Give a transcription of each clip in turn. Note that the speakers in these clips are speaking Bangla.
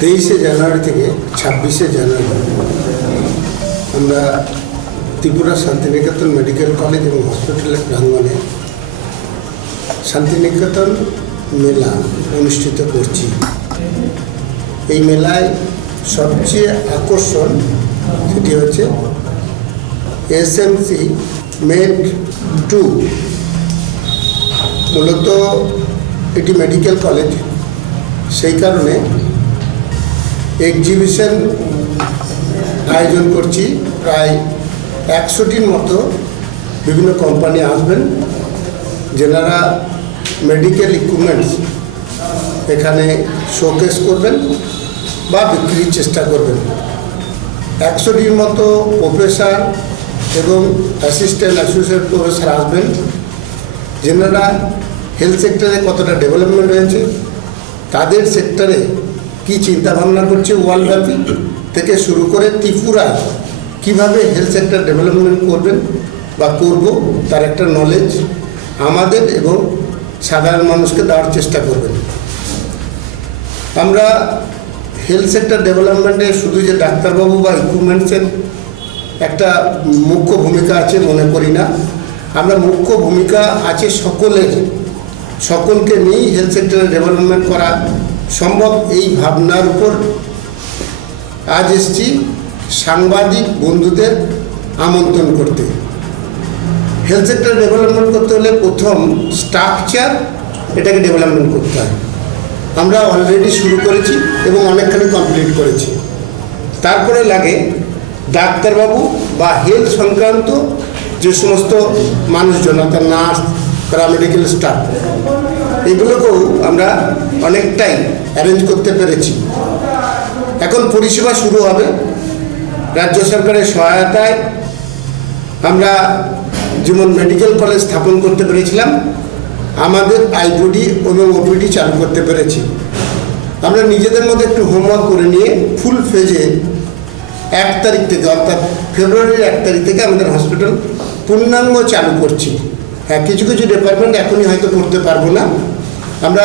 23শে জানুয়ারি থেকে 26শে জানুয়ারি আমরা ত্রিপুরা শান্তিনিকেতন মেডিকেল কলেজ এবং হসপিটালের প্রাঙ্গণে শান্তিনিকেতন মেলা অনুষ্ঠিত করছি। এই মেলায় সবচেয়ে আকর্ষণ সেটি হচ্ছে এসএমসি মেড 2। মূলত এটি মেডিকেল কলেজ, সেই কারণে এক্সিবিশন আয়োজন করছি। প্রায় 100টির মতো বিভিন্ন কোম্পানি আসবেন, যেনারা মেডিকেল ইকুইপমেন্টস এখানে শোকেস করবেন বা বিক্রির চেষ্টা করবেন। 100টির মতো প্রফেসর এবং অ্যাসোসিয়েট প্রফেসর আসবেন, যেনারা হেলথ সেক্টরে কতটা ডেভেলপমেন্ট হয়েছে, তাদের সেক্টরে কি চিন্তা ভাবনা করছে ওয়ার্ল্ডব্যাপী থেকে শুরু করে ত্রিপুরা কিভাবে হেলথ সেক্টর ডেভেলপমেন্ট করবেন বা করব, তার একটা নলেজ আমাদের এবং সাধারণ মানুষকে দেওয়ার চেষ্টা করবেন। আমরা হেলথ সেক্টর ডেভেলপমেন্টে শুধু যে ডাক্তারবাবু বা ইকুইপমেন্টসের একটা মুখ্য ভূমিকা আছে মনে করি না। আমরা মুখ্য ভূমিকা আছে সকলকে নিয়েই হেলথ সেক্টরে ডেভেলপমেন্ট করা সম্ভব। এই ভাবনার উপর আজ এসেছি সাংবাদিক বন্ধুদের আমন্ত্রণ করতে। হেলথ সেক্টর ডেভেলপমেন্ট করতে হলে প্রথম স্ট্রাকচার এটাকে ডেভেলপমেন্ট করতে হয়। আমরা অলরেডি শুরু করেছি এবং অনেকখানি কমপ্লিট করেছি। তারপরে লাগে ডাক্তারবাবু বা হেলথ সংক্রান্ত যে সমস্ত মানুষজন, অর্থাৎ নার্স, প্যারামেডিক্যাল স্টাফ, এগুলোকেও আমরা অনেকটাই অ্যারেঞ্জ করতে পেরেছি। এখন পরিষেবা শুরু হবে। রাজ্য সরকারের সহায়তায় আমরা যেমন মেডিকেল কলেজ স্থাপন করতে পেরেছিলাম, আমাদের আইপিডি এবং ওপিডি চালু করতে পেরেছি। আমরা নিজেদের মধ্যে একটু হোমওয়ার্ক করে নিয়ে ফুল ফেজে 1 তারিখ থেকে, অর্থাৎ ফেব্রুয়ারির 1 তারিখ থেকে আমাদের হসপিটাল পূর্ণাঙ্গ চালু করছি। হ্যাঁ, কিছু কিছু ডিপার্টমেন্ট এখনই হয়তো করতে পারবো না। আমরা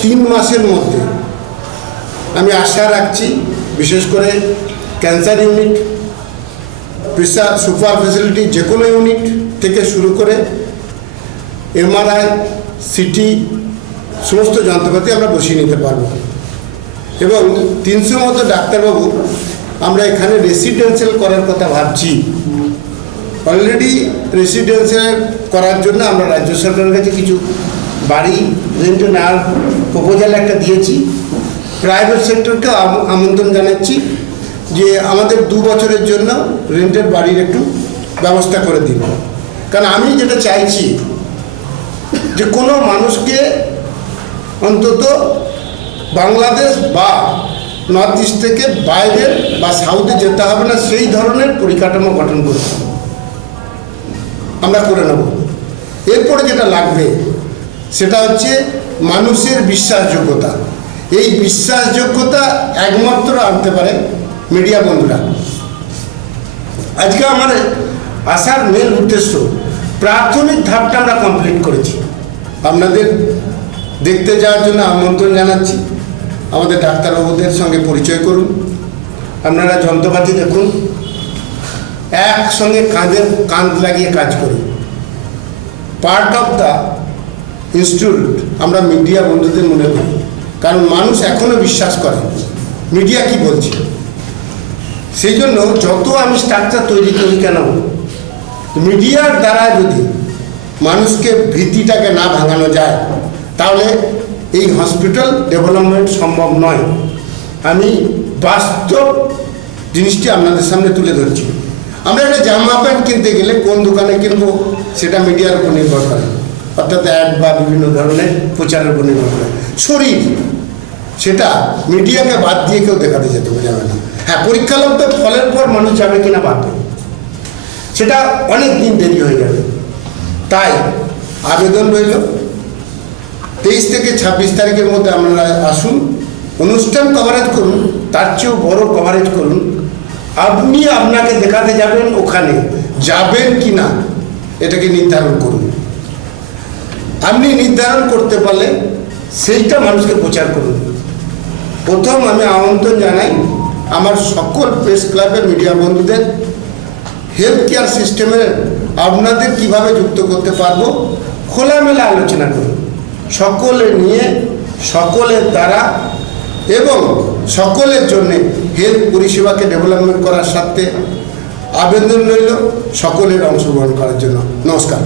3 মাসের মধ্যে, আমি আশা রাখছি, বিশেষ করে cancer unit, pressure super facility যে কোনো ইউনিট থেকে শুরু করে এমআরআই, সিটি সমস্ত যন্ত্রপাতি আমরা বসিয়ে নিতে পারবো। এবং 300 মতো ডাক্তারবাবু আমরা এখানে রেসিডেন্সিয়াল করার কথা ভাবছি। অলরেডি রেসিডেন্সিয়াল করার জন্য আমরা রাজ্য সরকারের কাছে কিছু বাড়ি রেন্টে নেওয়ার প্রপোজাল একটা দিয়েছি। প্রাইভেট সেক্টরকে আমন্ত্রণ জানাচ্ছি যে আমাদের 2 বছরের জন্য রেন্টের বাড়ির একটু ব্যবস্থা করে দিন। কারণ আমি যেটা চাইছি যে কোনো মানুষকে অন্তত বাংলাদেশ বা নর্থ ইস্ট থেকে বাইরে বা সাউথে যেতে হবে না, সেই ধরনের পরিকাঠামো গঠন করতে আমরা করে নেব। এরপরে যেটা লাগবে সেটা হচ্ছে মানুষের বিশ্বাসযোগ্যতা। এই বিশ্বাসযোগ্যতা একমাত্র আনতে পারে মিডিয়া বন্ধুরা। আজকে আমার আসার মেন উদ্দেশ্য, প্রাথমিক ধাপটা আমরা কমপ্লিট করেছি। আপনাদের দেখতে যাওয়ার জন্য আমন্ত্রণ জানাচ্ছি। আমাদের ডাক্তারবাবুদের সঙ্গে পরিচয় করুন, আপনারা যন্ত্রপাতি দেখুন, একসঙ্গে কাঁধ লাগিয়ে কাজ করি। পার্ট অফ দ্য ইনস্টিটিউট আমরা মিডিয়া বন্ধুদের মনে করি, কারণ মানুষ এখনও বিশ্বাস করে মিডিয়া কি বলছে। সেই জন্য যত আমি স্ট্রাকচার তৈরি করি কেন, মিডিয়ার দ্বারা যদি মানুষকে ভীতিটাকে না ভাঙানো যায়, তাহলে এই হসপিটাল ডেভেলপমেন্ট সম্ভব নয়। আমি বাস্তব জিনিসটি আপনাদের সামনে তুলে ধরছি। আমরা একটা জামা প্যান্ট কিনতে গেলে কোন দোকানে কিনবো সেটা মিডিয়ার উপর নির্ভর করে, অর্থাৎ অ্যাড বা বিভিন্ন ধরনের প্রচারের উপর নির্ভর করে। শরীর, সেটা মিডিয়াকে বাদ দিয়ে কেউ দেখাতে যেতে যাবে না। হ্যাঁ, পরীক্ষালব্ধ ফলের পর মানুষ যাবে কিনা ভাববে, সেটা অনেক দিন দেরি হয়ে যাবে। তাই আবেদন রইল 23 থেকে 26 তারিখের মধ্যে আপনারা আসুন, অনুষ্ঠান কভারেজ করুন, তার চেয়েও বড় কভারেজ করুন। আপনি আপনাকে দেখাতে যাবেন, ওখানে যাবেন কি না এটাকে নির্ধারণ করুন। আপনি নির্ধারণ করতে পারলে সেইটা মানুষকে প্রচার করুন। প্রথম আমি আমন্ত্রণ জানাই আমার সকল প্রেস ক্লাবের মিডিয়া বন্ধুদের, হেলথ কেয়ার সিস্টেমের আপনাদের কিভাবে যুক্ত করতে পারবো খোলামেলা আলোচনা করুন, সকলে নিয়ে সকলের দ্বারা এবং সকলের জন্যে হেলথ পরিষেবাকে ডেভেলপমেন্ট করার স্বার্থে আবেদন রইল সকলের অংশগ্রহণ করার জন্য। নমস্কার।